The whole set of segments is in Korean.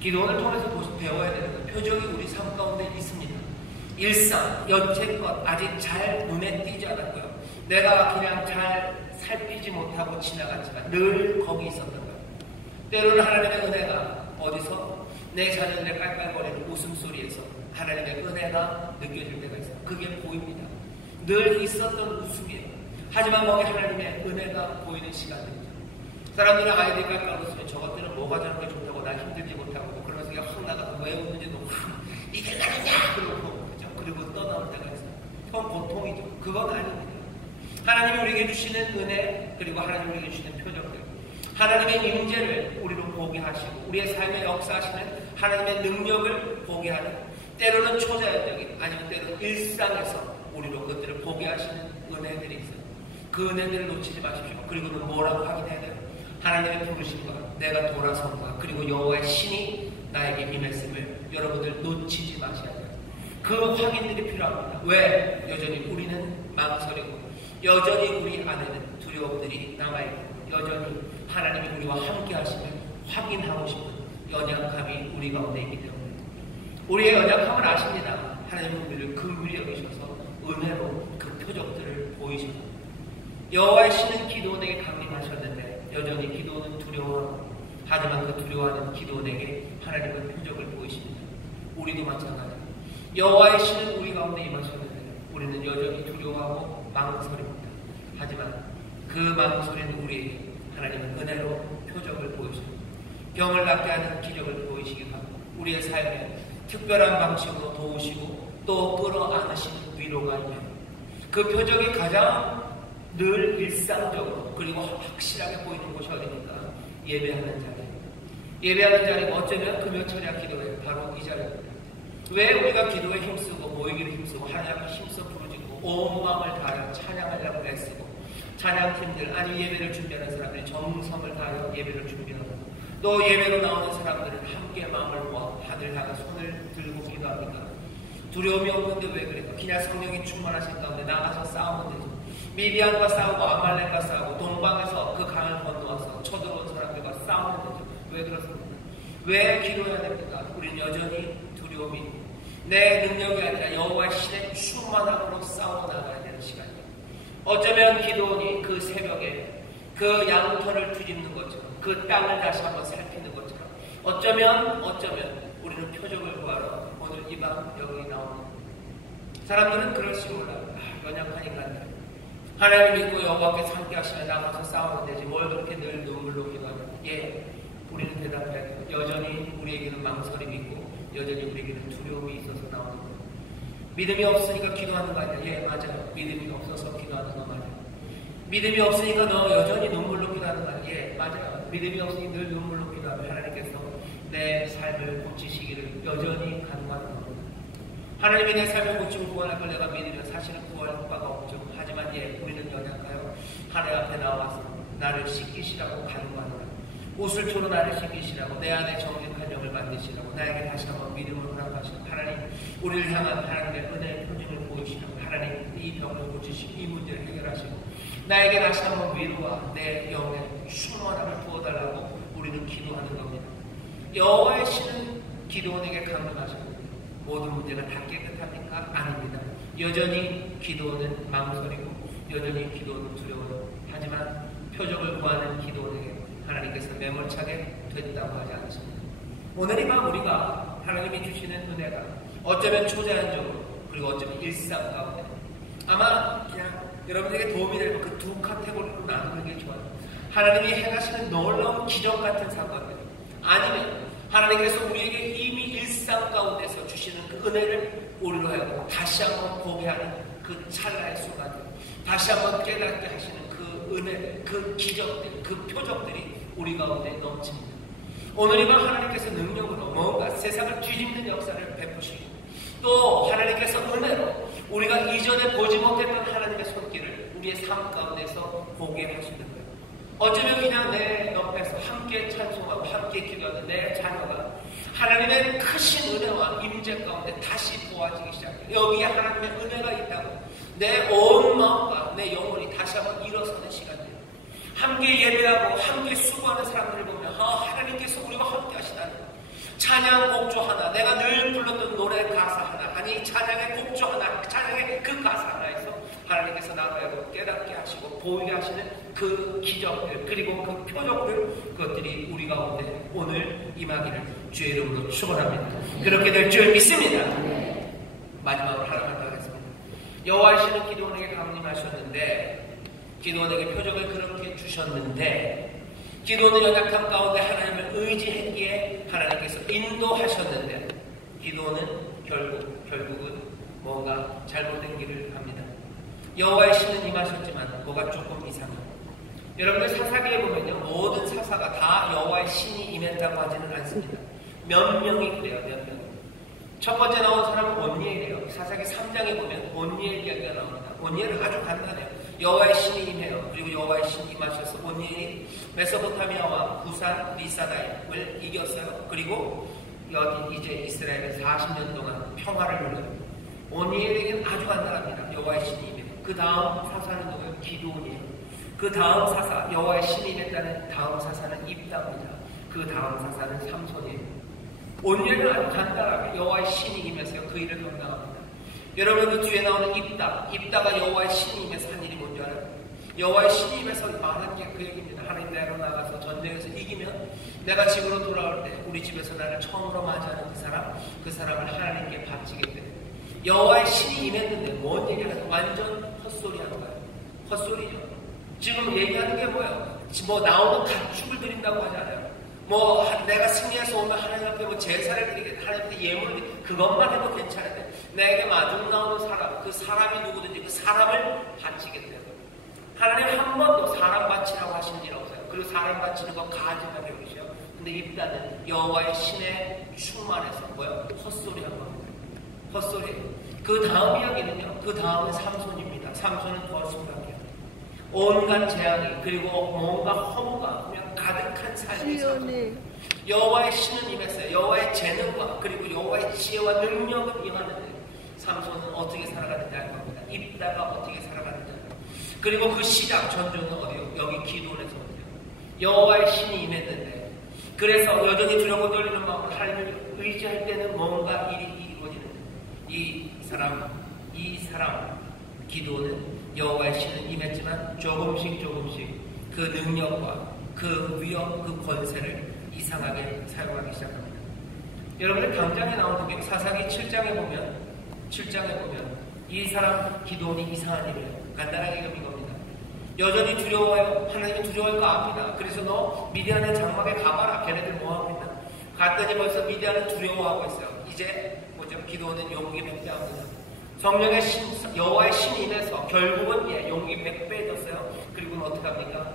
기도원을 통해서 배워야 되는 건 표적이 우리 삶 가운데 있습니다. 일상, 여태껏 아직 잘 눈에 띄지 않았고요. 내가 그냥 잘 살피지 못하고 지나갔지만 늘 거기 있었던 거예요. 때로는 하나님의 은혜가 어디서? 내 자녀들의 깔깔거리는 웃음소리에서 하나님의 은혜가 느껴질 때가 있어요. 그게 보입니다. 늘 있었던 웃음이에요. 하지만 거기 하나님의 은혜가 보이는 시간들이죠. 사람들은 아이들이 깔깔 웃으면 저것들은 뭐가 저렇게 좋다고 나 힘들지 못하고 그러면서 확 나가서 왜 웃는지도 이게 나느냐 그리고 떠나올 때가 있어요. 그건 고통이죠. 그건 아닙니다. 하나님이 우리에게 주시는 은혜 그리고 하나님이 우리에게 주시는 표적들 하나님의 임재를 우리로 보게 하시고 우리의 삶에 역사하시는 하나님의 능력을 보게 하는 때로는 초자연적인 아니면 때로는 일상에서 우리로 그것들을 보게 하시는 은혜들이 있어요. 그 은혜들을 놓치지 마십시오. 그리고는 뭐라고 확인해야 돼요? 하나님의 부르심과 내가 돌아선과 그리고 여호와의 신이 나에게 임했음을 여러분들 놓치지 마셔야 돼요. 그 확인들이 필요합니다. 왜? 여전히 우리는 망설이고 여전히 우리 안에는 두려움들이 남아있고 여전히 하나님이 우리와 함께 하심을 확인하고 싶은 연약함이 우리 가운데 있기 때문에 우리의 연약함을 아십니다. 하나님은 우리를 긍휼히 여기셔서 은혜로 그 표적들을 보이시고 여호와의 신은 기도원에게 강림하셨는데 여전히 기도원은 두려워하고 하지만 그 두려워하는 기도원에게 하나님은 표적을 보이십니다. 우리도 마찬가지입니다. 여호와의 신은 우리 가운데 임하셨는데 우리는 여전히 두려워하고 망설입니다. 하지만 그 망설이는 우리에게 하나님은 은혜로 표적을 보이십니다. 병을 낫게 하는 기적을 보이시기도 하고 우리의 삶에 특별한 방식으로 도우시고 또 끌어안으시는 위로가 있는 그 표적이 가장 늘 일상적으로 그리고 확실하게 보이는 곳이 어디입니까? 예배하는 자리. 예배하는 자리가 어쩌면 금요철야 기도회 바로 이 자리입니다. 왜 우리가 기도에 힘쓰고 모이기를 힘쓰고 하나님 앞에 힘써 부르짖고 온 마음을 다하여 찬양하려고 애쓰고 찬양팀들 아니 예배를 준비하는 사람들이 정성을 다하여 예배를 준비하고 또 예배로 나오는 사람들은 함께 마음을 모아 하늘 향해 손을 들고 기도합니까? 두려움이 없는데 왜 그래요? 그냥 성령이 충만하신 가운데 나가서 싸우면 되죠. 미디안과 싸우고 아말렉과 싸우고 동방에서 그 강을 건너와서 쳐들어온 사람들과 싸우면 되죠. 왜 그렇습니까? 왜 기도해야 됩니까? 우리는 여전히 두려움이 내 능력이 아니라 여호와의 신의 충만함으로 싸워 나가야 되는 시간이에요. 어쩌면 기도원이 그 새벽에 그 양털을 뒤집는 것처럼 그 땅을 다시 한번 살피는 것처럼 어쩌면 우리는 표적을 구하러 오늘 이 밤 여기 나오는 사람들은 그럴지 몰라요. 연약한 인간들 하나님 믿고 여호와께서 함께 하시면 나가서 싸우면 되지 뭘 그렇게 늘 눈물로 기도하냐. 예, 우리는 대답해야 돼요. 여전히 우리에게는 망설임이 있고 여전히 우리에게는 두려움이 있어서 나오는 거예요. 믿음이 없으니까 기도하는 거 아니야? 예, 맞아요. 믿음이 없어서 기도하는 거 맞아요. 믿음이 없으니까 너 여전히 눈물로 기도하는 거 아니야? 예, 맞아요. 믿음이 없으니 늘 눈물로 기도하면 하나님께서 내 삶을 고치시기를 여전히 간구하는 겁니다. 하나님이 내 삶을 고치고 구원할 걸 내가 믿으면 사실은 구할 바가 없죠. 하지만 예, 우리는 연약하여 하나님 앞에 나와서 나를 씻기시라고 간구하는 거예요. 옷을 조로 나를 씻기시라고 내 안에 정직한 영을 만드시라고 나에게 다시 한번 믿음을 허락하시고 하나님 우리를 향한 하나님의 은혜의 표징을 보이시라고 하나님 이 병을 고치시고 이 문제를 해결하시고 나에게 다시 한번 위로와 내 영에 충만함을 부어달라고 우리는 기도하는 겁니다. 여호와의 신은 기도원에게 강림하셨고 모든 문제가 다 깨끗합니까? 아닙니다. 여전히 기도원은 망설이고 여전히 기도원은 두려워요. 하지만 표적을 구하는 기도원에게 하나님께서 매몰차게 됐다고 하지 않습니다. 오늘 이 밤 우리가 하나님이 주시는 은혜가 어쩌면 초자연적으로 그리고 어쩌면 일상 가운데 아마 그냥 여러분에게 도움이 되는 그 두 카테고리로 나누는 게 좋아요. 하나님이 행하시는 놀라운 기적 같은 사건들 아니면 하나님께서 우리에게 이미 일상 가운데서 주시는 그 은혜를 우리로 하여금 다시 한번 보게 하는 그 찰나의 순간들 다시 한번 깨닫게 하시는 그 은혜들 그 기적들 그 표적들이 우리 가운데 넘칩니다. 오늘 이 밤 하나님께서 능력으로 뭔가 세상을 뒤집는 역사를 베푸시고 또 하나님께서 은혜로 우리가 이전에 보지 못했던 하나님의 손길을 우리의 삶 가운데서 보게 하시는 거예요. 어쩌면 그냥 내 옆에서 함께 찬송하고 함께 기도하는 내 자녀가 하나님의 크신 은혜와 임재 가운데 다시 보아지기 시작해요. 여기에 하나님의 은혜가 있다고 내 온 마음과 내 영혼이 다시 한번 일어서는 시간이에요. 함께 예배하고 함께 수고하는 사람들을 보면 하나님께서 우리와 함께 하시다는 거 찬양 곡조 하나, 내가 늘 불렀던 노래 가사 하나, 아니 찬양의 곡조 하나, 찬양의 그 가사 하나에서 하나님께서 나를 깨닫게 하시고 보이게 하시는 그 기적들, 그리고 그 표적들, 그것들이 우리 가운데 오늘 임하기를 주의 이름으로 축원합니다. 그렇게 될 줄 믿습니다. 마지막으로 하나 하겠습니다. 여호와시는 기드온에게 강림하셨는데, 기드온에게 표적을 그렇게 주셨는데, 기드온은 연약함 가운데 하나님을 의지했기에 하나님께서 인도하셨는데, 기드온은 결국은 뭔가 잘못된 길을 갑니다. 여호와의 신은 임하셨지만 뭐가 조금 이상해요. 여러분들 사사기에 보면요, 모든 사사가 다 여호와의 신이 임했다고 하지는 않습니다. 몇 명이 그래요. 몇 명. 첫 번째 나온 사람은 온니엘이에요. 사사기 3장에 보면 온니엘 이야기가 나옵니다. 온니엘은 아주 간단해요. 여호와의 신이 임해요. 그리고 여호와의 신이 임하셔서 온니엘이 메소포타미아와 구산 리사다임을 이겼어요. 그리고 여기 이제 이스라엘은 40년 동안 평화를 누려요. 온니엘에게는 아주 간단합니다. 여호와의 신이 임해요. 그 다음 사사는 누구예요? 기드온이에요. 그 다음 사사, 여호와의 신이 임했다는 다음 사사는 입다입니다. 그 다음 사사는 삼손이에요. 온니엘은 아주 간단하게 여호와의 신이 임해서 그 일을 감당합니다. 여러분, 그 뒤에 나오는 입다가 여호와의 신이 임해서 한 일이 뭔지 알아요? 여호와의 신이 임해서 말한 게 그 얘기입니다. 하나님 나라로 나가서 전쟁에서 이기면 내가 집으로 돌아올 때 우리 집에서 나를 처음으로 맞이하는 그 사람을 하나님께 바치겠대. 여호와의 신이 임했는데 뭔 얘기하는 거예요? 완전 헛소리 하는 거예요. 헛소리죠. 지금 얘기하는 게 뭐예요? 뭐 나오는 가축을 드린다고 하잖아요. 뭐 내가 승리해서 오면 하나님 앞에 뭐 제사를 드리겠다, 하나님 앞에 예물을 드리겠다, 그것만 해도 괜찮은데 내게 마중 나오는 사람, 그 사람이 누구든지 그 사람을 바치겠대요. 하나님 한 번도 사람 바치라고 하신 일 없어요. 그리고 사람 바치는 거 가증하게 여기셔요. 근데 입다는 여호와의 신에 충만해서 뭐요? 헛소리 한 겁니다. 헛소리. 그 다음 이야기는요, 그 다음은 삼손입니다. 삼손은 더 심각해요. 온갖 재앙이, 그리고 뭔가 허무가 그냥 가득한 삶이 있어요. 여호와의 신은 임했어요. 여호와의 재능과 그리고 여호와의 지혜와 능력은 임하는데 삼손은 어떻게 살아가는지 알 겁니다. 입다가 어떻게 살아가는지. 그리고 그 시작 전조는 어디요? 여기 기도원에서 어디요? 여호와의 신이 임했는데, 그래서 여전히 두려워 떨리는 마음으로 하나님을 의지할 때는 뭔가 일이 이루어지는데, 이 사람 기도는 여호와의 신은 임했지만 조금씩 그 능력과 그 위험, 그 권세를 이상하게 사용하기 시작합니다. 여러분들 당장에 나오는 게 사사기 7장에 보면 이 사람 기도원이 이상한 일이에요. 간단하게 얘기하면 이겁니다. 여전히 두려워요. 하나님이 두려워할 거 압니다. 그래서 너 미디안의 장막에 가봐라. 걔네들 뭐하고 있나. 갔더니 벌써 미디안은 두려워하고 있어요. 이제 뭐죠? 기도원은 용기 백배합니다. 성령의 신, 여호와의 신이 임해서 결국은 용기 100배해졌어요. 그리고는 어떻게 합니까?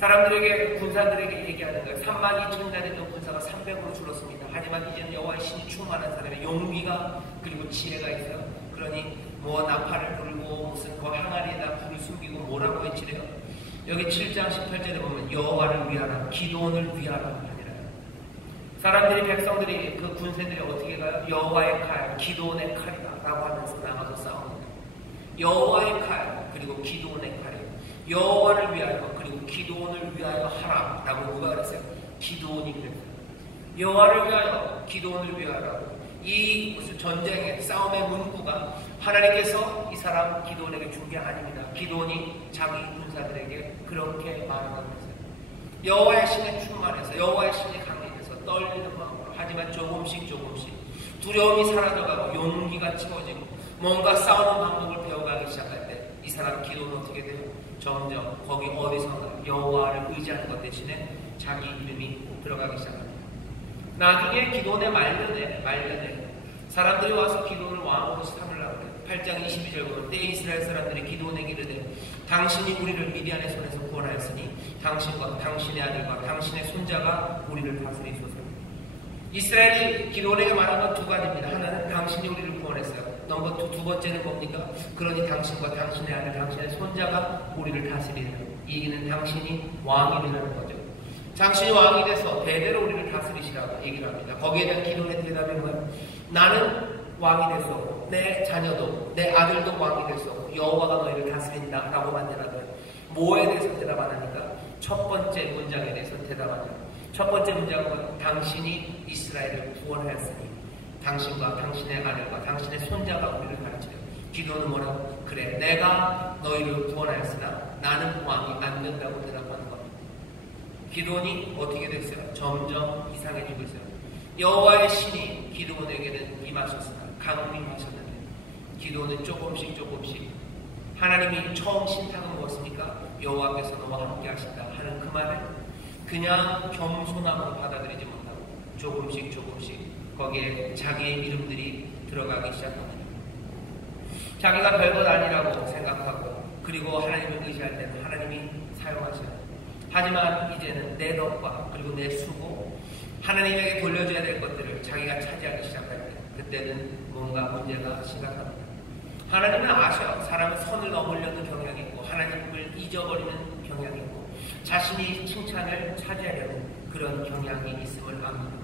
사람들에게, 군사들에게 얘기하는 거예요. 32,000날 있던 군사가 300으로 줄었습니다. 하지만 이제는 여호와의 신이 충만한 사람의 용기가 그리고 지혜가 있어요. 그러니 뭐 나팔을 불고 무슨 그 항아리에다 불을 숨기고 뭐라고 외치래요? 여기 7장 18절에 보면 여호와를 위하라, 기도원을 위하라 아니라요. 사람들이, 백성들이, 그 군세들이 어떻게 가요? 여호와의 칼, 기도원의 칼이다 라고 하면서 나가서 싸웁니다. 여호와의 칼, 그리고 기도원의 칼이에요. 여호와를 위하여 그리고 기도원을 위하여 하라 라고 누가 그랬어요? 기도원이 그랬어요. 여호와를 위하여 기도원을 위하라고. 이 무슨 전쟁의 싸움의 문구가 하나님께서 이 사람 기도원에게 준 게 아닙니다. 기도원이 자기 군사들에게 그렇게 말하고 있어요. 여호와의 신에 충만해서, 여호와의 신이 강림해서 떨리는 마음으로, 하지만 조금씩 두려움이 사라져가고 용기가 채워지고 뭔가 싸우는 방법을 배워가기 시작할 때 이 사람 기도는 어떻게 돼요? 점점 거기 어디선가 여호와를 의지하는 것 대신에 자기 이름이 들어가기 시작합니다. 나중에 기도원의 말년에 사람들이 와서 기도원을 왕으로 삼으려고 해요. 8장 22절 보면 때 이스라엘 사람들이 기도원에게 이르되 당신이 우리를 미디안의 손에서 구원하였으니 당신과 당신의 아들과 당신의 손자가 우리를 다스리소서. 이스라엘이 기도원에게 말한 건 두 가지입니다. 하나는 당신이 우리를 구원했어요. 넘버 2, 두 번째는 뭡니까? 그러니 당신과 당신의 아들, 당신의 손자가 우리를 다스리는, 이 얘기는 당신이 왕이 되는 거죠. 당신이 왕이 돼서 대대로 우리를 다스리시라고 얘기를 합니다. 거기에 대한 기도의 대답이 뭐예요? 나는 왕이 됐었고 내 자녀도, 내 아들도 왕이 됐었고 여호와가 너희를 다스린다 라고만 대답해요. 뭐에 대해서 대답 안 하니까? 첫 번째 문장에 대해서 대답하죠. 첫 번째 문장은 당신이 이스라엘을 구원하였으니 당신과 당신의 아들과 당신의 손자가 우리를 가르쳐요. 기도는 뭐라고? 그래, 내가 너희를 구원하였으나 나는 왕이 안 된다고 대답하는 겁니다. 기도원이 어떻게 됐어요? 점점 이상해지고 있어요. 여호와의 신이 기도원에게는 임하셨으나 강림하셨는데 기도원은 조금씩 하나님이 처음 신탁은 무엇입니까? 여호와께서 너와 함께 하신다 하는 그 말을 그냥 겸손함으로 받아들이지 못하고 조금씩 거기에 자기의 이름들이 들어가기 시작합니다. 자기가 별것 아니라고 생각하고 그리고 하나님을 의지할 때는 하나님이 사용하셔요. 하지만 이제는 내 덕과 그리고 내 수고 하나님에게 돌려줘야 될 것들을 자기가 차지하기 시작할 때 그때는 뭔가 문제가 심각합니다. 하나님은 아셔요. 사람은 선을 넘으려는 경향이 있고 하나님을 잊어버리는 경향이 있고 자신이 칭찬을 차지하려는 그런 경향이 있음을 압니다.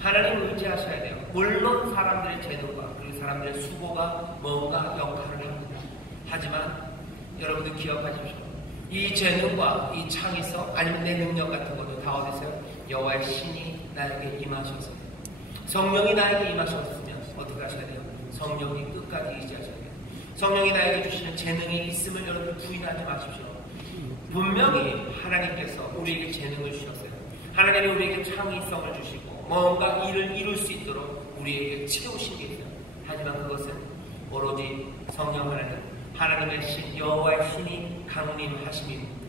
하나님을 의지하셔야 돼요. 물론 사람들의 재능과 그리고 사람들의 수고가 뭔가 역할을 합니다. 하지만 여러분들 기억하십시오. 이 재능과 이 창의성 아니면 내 능력 같은 것도 다 어디서요? 여호와의 신이 나에게 임하셔서 성령이 나에게 임하셨으면 어떻게 하셔야 돼요? 성령이 끝까지 의지하셔야 돼요. 성령이 나에게 주시는 재능이 있음을 여러분 부인하지 마십시오. 분명히 하나님께서 우리에게 재능을 주셨어요. 하나님이 우리에게 창의성을 주시고 뭔가 일을 이룰 수 있도록 우리에게 채우신 게 있어요. 하지만 그것은 오로지 성령 하나님의 신, 여호와의 신이 강림하심입니다.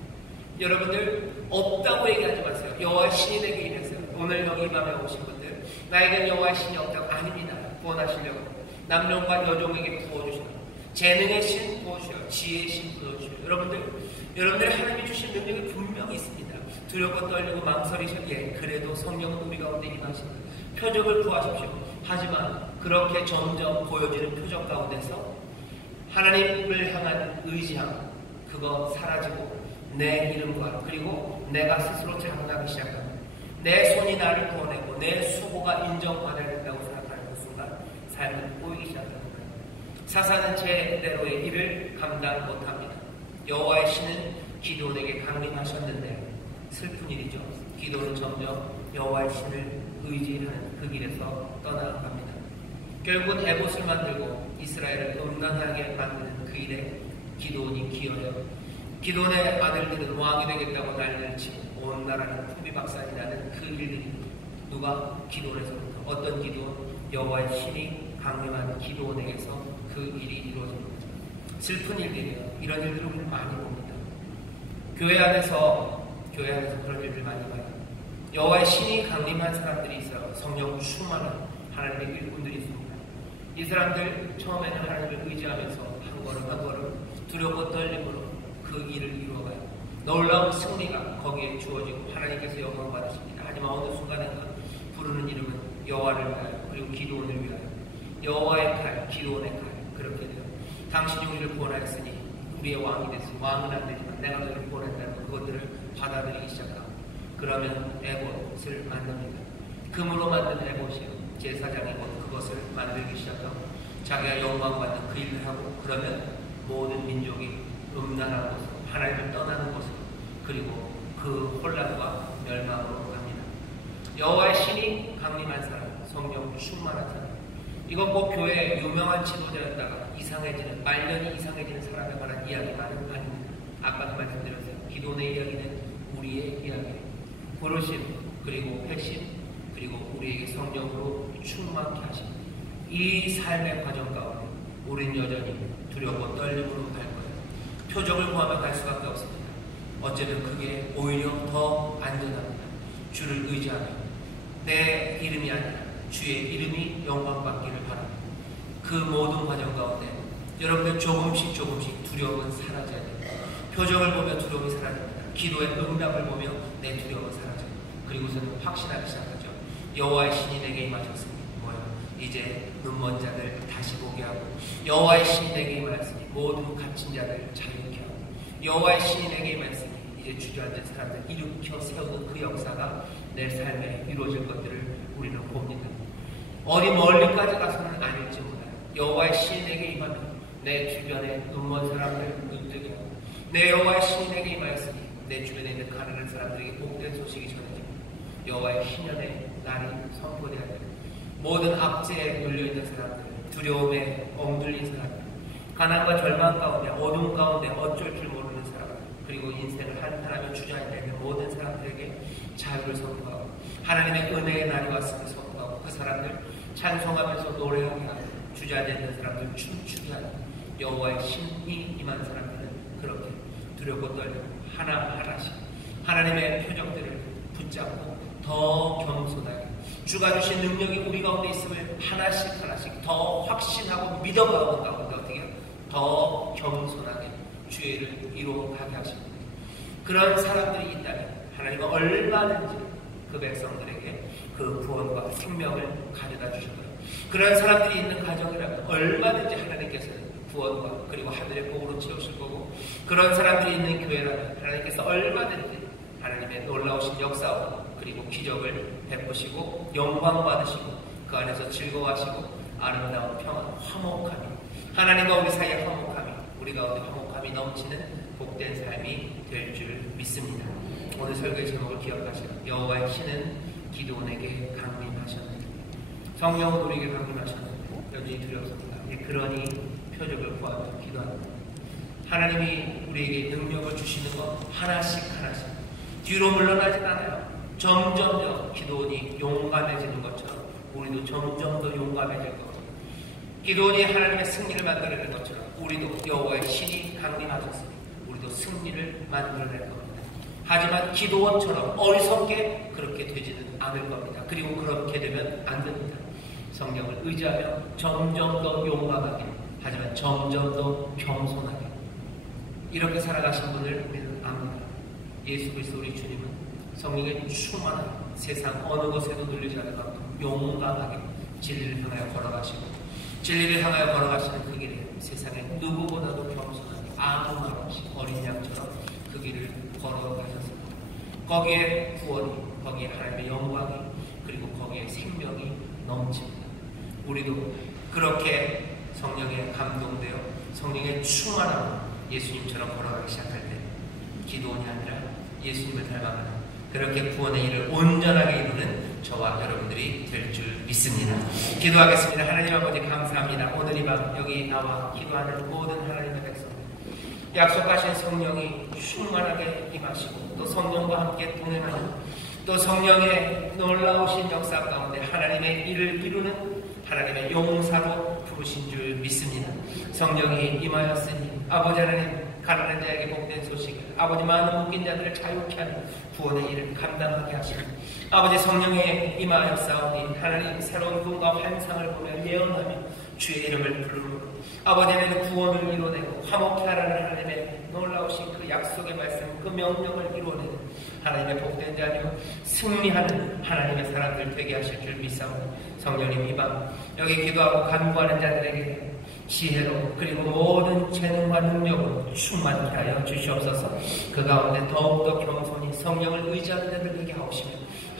여러분들 없다고 얘기하지 마세요. 여호와의 신이 내게 임했어요. 오늘 여기 이 밤에 오신 분들 나에겐 여호와의 신이 없다고 아닙니다. 구원하시려고 남녀과 여종에게 부어주시고 재능의 신 부어주셔요. 지혜의 신 부어주셔요. 여러분들 하나님이 주신 능력이 분명히 있습니다. 두렵고 떨리고 망설이셔. 그래도 성령은 우리 가운데 임하십니다. 표적을 구하십시오. 하지만 그렇게 점점 보여지는 표적 가운데서 하나님을 향한 의지함 그거 사라지고 내 이름과 그리고 내가 스스로 자랑하기 시작합니다. 내 손이 나를 구원했고 내 수고가 인정받아야 된다고 생각하는 그 순간 삶은 꼬이기 시작합니다. 사사는 제대로의 일을 감당 못합니다. 여호와의 신은 기드온에게 강림하셨는데 슬픈 일이죠. 기드온은 점점 여호와의 신을 의지하는 그 길에서 떠나갑니다. 결국은 에봇을 만들고 이스라엘을 음란하게 만드는 그 일에 기드온이 기여해요. 기드온의 아들들은 왕이 되겠다고 난리를 치고 온 나라는 풍비박산이 나는 그 일들이 누가? 기드온에서부터. 어떤 기드온? 여호와의 신이 강림한 기드온에게서 그 일이 이루어집니다. 슬픈 일들이에요. 이런 일들을 우리는 많이 봅니다. 교회 안에서 그런 일들 많이 봐요. 여호와의 신이 강림한 사람들이 있어요. 성령 충만한 하나님의 일꾼들이 있습니다. 이 사람들 처음에는 하나님을 의지하면서 한 걸음 두렵고 떨림으로 그 일을 이루어가요. 놀라운 승리가 거기에 주어지고 하나님께서 영광 받으십니다. 하지만 어느 순간인가 부르는 이름은 여호와를 위하여 그리고 기드온을 위하여 여호와의 칼, 기드온의 칼 그렇게 돼요. 당신이 우리를 구원하였으니 우리의 왕이 됐으니 왕은 안 되지만 내가 너희를 구원했다고 그것들을 받아들이기 시작하고 그러면 에봇을 만듭니다. 금으로 만든 에봇이요. 제사장이 곧 그것을 만들기 시작하고 자기가 영광받는 그 일을 하고 그러면 모든 민족이 음란한 곳으로 하나님을 떠나는 곳으로 그리고 그 혼란과 멸망으로 갑니다. 여호와의 신이 강림한 사람, 성령 충만한 사람 이건 꼭 교회의 유명한 지도자였다가 말년이 이상해지는 사람에 관한 이야기만은 아닙니다. 아까도 말씀드렸어요. 기도의 이야기는 우리의 이야기예요. 부르심 그리고 회심 그리고 우리에게 성령으로 충만케 하심 이 삶의 과정 가운데 우린 여전히 두렵고 떨림으로 갈 거예요. 표적을 구하며 갈 수밖에 없습니다. 어쩌면 그게 오히려 더 안전합니다. 주를 의지하며 내 이름이 아니라 주의 이름이 영광받기를 바랍니다. 그 모든 과정 가운데 여러분들 조금씩 두려움은 사라져야 됩니다. 표적을 보며 두려움이 사라집니다. 기도의 응답을 보며 내 두려움은 사라져요. 그리고서는 확신하기 시작하죠. 여호와의 신이 내게 임하셨으니 이제 눈먼 자들 다시 보게 하고 여호와의 신이 내게 임하였으니 모든 갇힌 자들 자유케 하고 여호와의 신이 내게 임하였으니 이제 주저앉은 사람들 일으켜 세우는 그 역사가 내 삶에 이루어질 것들을 우리는 봅니다. 어디 멀리까지 가서는 아닐지 몰라요. 여호와의 신이 내게 임하면 내 주변에 눈먼 사람들 눈뜨게 하고 내 여호와의 신이 내게 임하였으니 내 주변에 있는 가난한 사람들에게 복된 소식이 전해집니다. 여호와의 신년의 날이 선포되어야 됩니다. 모든 압제에 눌려있는 사람들, 두려움에 엉들린 사람들, 가난과 절망 가운데 어둠 가운데 어쩔 줄 모르는 사람들, 그리고 인생을 한탄하며 주저앉아 있는 모든 사람들에게 자유를 선포하고 하나님의 은혜의 날이 왔음을 선포하고 그 사람들 찬송하면서 노래하게 하고 주저앉아 있는 사람들 춤추게 하고 여호와의 신이 임한 사람들은 그렇게 두렵고 떨리고 하나하나씩 하나님의 표적들을 붙잡고 더 겸손하게 주가 주신 능력이 우리 가운데 있음을 하나씩 하나씩 더 확신하고 믿어가는 가운데 어떻게 더 겸손하게 주의 일을 이루어가게 하십니다. 그런 사람들이 있다면 하나님은 얼마든지 그 백성들에게 그 구원과 생명을 가져다 주셨고요. 그런 사람들이 있는 가정이라면 얼마든지 하나님께서는 구원과 그리고 하늘의 복으로 채우실 거고, 그런 사람들이 있는 교회라면 하나님께서 얼마든지 하나님의 놀라우신 역사와 그리고 기적을 베푸시고 영광 받으시고 그 안에서 즐거워하시고 아름다운 평안, 화목함이 하나님과 우리 사이의 화목함이 우리 가운데 화목함이 넘치는 복된 삶이 될 줄 믿습니다. 오늘 설교의 제목을 기억하시고 여호와의 신은 기드온에게 강림하셨는데 성령은 우리에게 강림하셨는데 여전히 두렵습니다. 그러니 표적을 구하며 기도합니다. 하나님이 우리에게 능력을 주시는 것 하나씩 하나씩 뒤로 물러나진 않아요. 점점 기드온이 용감해지는 것처럼 우리도 점점 더 용감해질 겁니다. 기드온이 하나님의 승리를 만들어내는 것처럼 우리도 여호와의 신이 강림하셨으니 우리도 승리를 만들어낼 겁니다. 하지만 기드온처럼 어리석게 그렇게 되지는 않을 겁니다. 그리고 그렇게 되면 안 됩니다. 성령을 의지하며 점점 더 용감하게, 하지만 점점 더 겸손하게 이렇게 살아가신 분을 우리는 압니다. 예수 그리스도 우리 주님은 성령의 충만한 세상 어느 곳에도 눌리지 않을 만큼 용감하게 진리를 향하여 걸어가시고 진리를 향하여 걸어가시는 그 길에 세상에 누구보다도 겸손하게 아무 말 없이 어린 양처럼 그 길을 걸어가셨습니다. 거기에 구원이, 거기에 하나님의 영광이, 그리고 거기에 생명이 넘칩니다. 우리도 그렇게 성령에 감동되어 성령의 충만함으로 예수님처럼 걸어가기 시작할 때 기도원이 아니라 예수님을 닮아가는 그렇게 구원의 일을 온전하게 이루는 저와 여러분들이 될 줄 믿습니다. 기도하겠습니다. 하나님 아버지 감사합니다. 오늘 이 밤 여기 나와 기도하는 모든 하나님의 백성들 약속하신 성령이 충만하게 임하시고 또 성령과 함께 동행하여 또 성령의 놀라우신 역사 가운데 하나님의 일을 이루는 하나님의 용사로 부르신 줄 믿습니다. 성령이 임하였으니 아버지 하나님 가난한 자에게 복된 소식을, 아버지 많은 묶인 자들을 자유케 하는 구원의 일을 감당하게 하시고 아버지 성령에 임하였사오니 하나님 새로운 꿈과 환상을 보며 예언하며 주의 이름을 부르므로 아버지 하나님 구원을 이루어내고 화목케 하라는 하나님의 놀라우신 그 약속의 말씀, 그 명령을 이루어내는 하나님의 복된 자녀 승리하는 하나님의 사람들 되게 하실 줄 믿사오니 성령님 이 밤 여기 기도하고 간구하는 자들에게 지혜로 그리고 모든 재능과 능력으로 충만케 하여 주시옵소서. 그 가운데 더욱더 겸손히 성령을 의지하는 자들 되게 하옵시며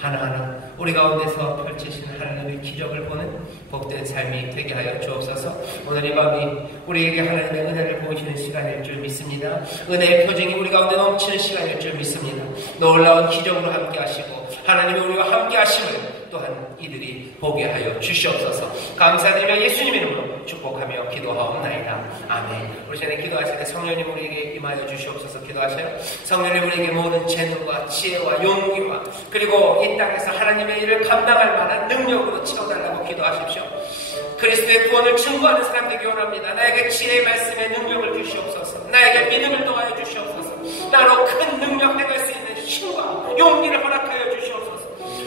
하나하나 우리 가운데서 펼치시는 하나님의 기적을 보는 복된 삶이 되게 하여 주옵소서. 오늘 이 밤이 우리에게 하나님의 은혜를 보이시는 시간일 줄 믿습니다. 은혜의 표징이 우리 가운데 넘치는 시간일 줄 믿습니다. 놀라운 기적으로 함께 하시고 하나님이 우리와 함께 하심을 또한 이들이 보게 하여 주시옵소서. 감사드리며 예수님의 이름으로 축복하며 기도하옵나이다. 아멘. 우리 전에 기도하실 때 성령님 우리에게 임하여 주시옵소서. 기도하셔요. 성령님 우리에게 모든 재능과 지혜와 용기와 그리고 이 땅에서 하나님의 일을 감당할 만한 능력으로 채워달라고 기도하십시오. 그리스도의 구원을 증거하는 사람 되기 원합니다. 나에게 지혜의 말씀에 능력을 주시옵소서. 나에게 믿음을 더하여 주시옵소서. 나로 큰 능력 행할 수 있는 힘과 용기를 허락하여 주시옵소서.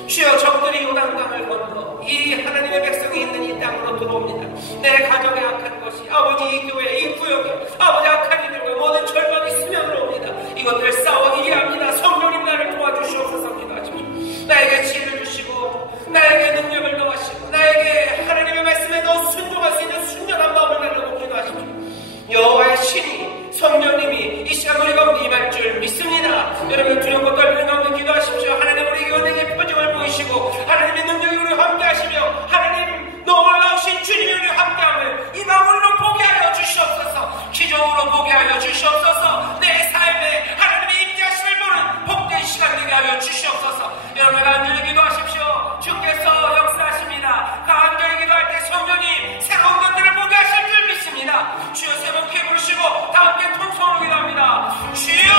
주여 적들이 요단강을 건너 이 하나님의 백성이 있는 이 땅으로 들어옵니다. 내 가정에 악한 것이 아버지 이 교회 이 구역에 아버지 악한 이들과 모든 절망이 스며들어 옵니다. 이것들 싸워 이겨야 합니다. 성령님 나를 도와주시옵소서. 기도하십시오. 나에게 지혜를 주시고 나에게 능력을 더하시고 나에게 하나님의 말씀에 더 순종할 수 있는 순전한 마음을 달라고 기도하십시오. 여호와의 신이 성령님이 이 시간 우리 가운데 임할 줄 믿습니다. 여러분 두렵고 떨리는 가운데 기도하십시오. 하나님 우리에게 은혜의 표징을 보이시고 하나님의 능력이 우리와 함께 하시며 하나님 놀라우신 주님이 우리와 함께함을 이 마음으로 보게 하여 주시옵소서. 기적으로 보게 하여 주시옵소서. 내 삶에 하나님의 임재하심을 보는 복된 시간 되게 하여 주시옵소서. 여러분 간절히 주여